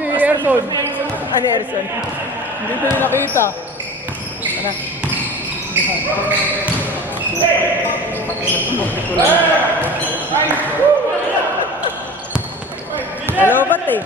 Si Erson. Ano Erson? Hindi ko yung nakita. Ano? Hello, ba't eh?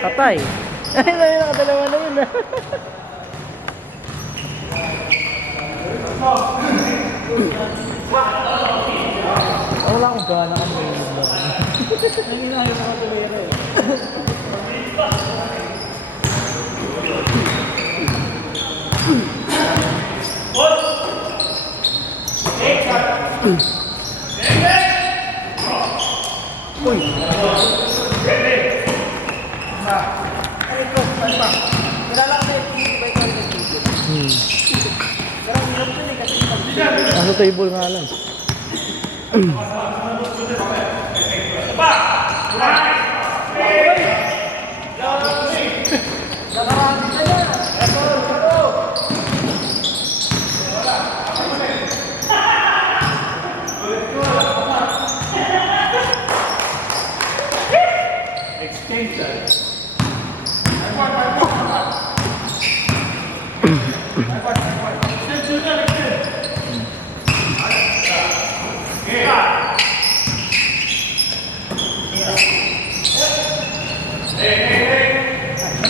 Patay. Ay, nakadalawa na yun. Wala akong gana kang may yun lang. Nanginahit ako tumira eh. Uy! Nasa table nga lang.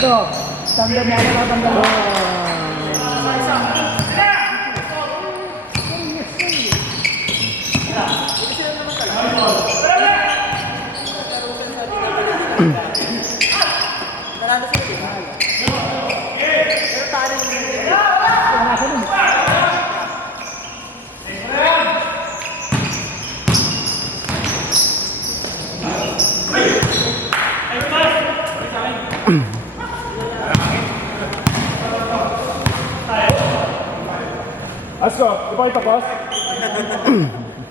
Ito, tanda mo ako tanda mo. Asko, di ba tapos?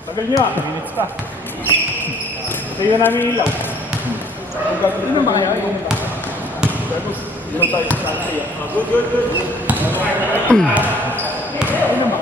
Tagal nyo ah, minutes pa. Tingnan namin ilaw. Ano ba kaya? Ilaw tayo sa kansiya. Good. Ano ba?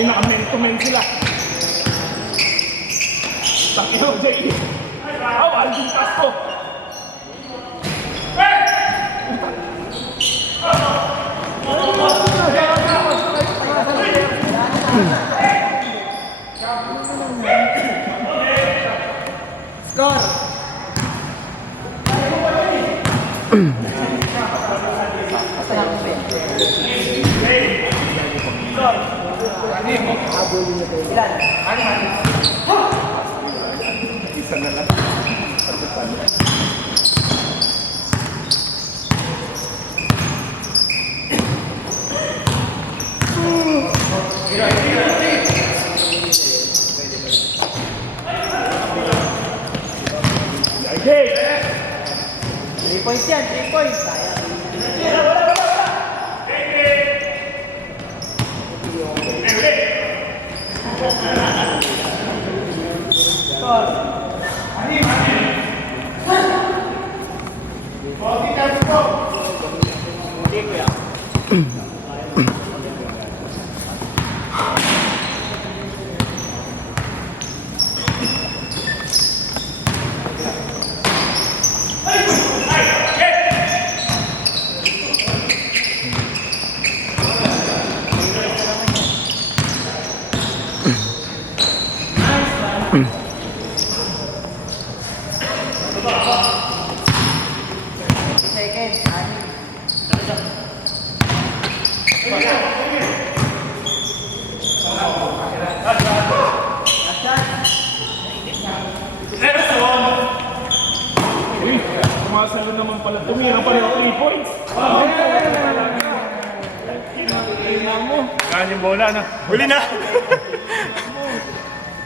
Ay, naka-men-to-men sila. Takino, J.E. Alvin Castro. Score! Ilan? Isa na lang. Okay. 3 points yan, 3 points. Sayang. Score. Uy, tumasalo naman pala. Tumira pala ng 3 points. Ganyan yung bola, no? Huli na!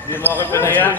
Hindi mo ako pinaya.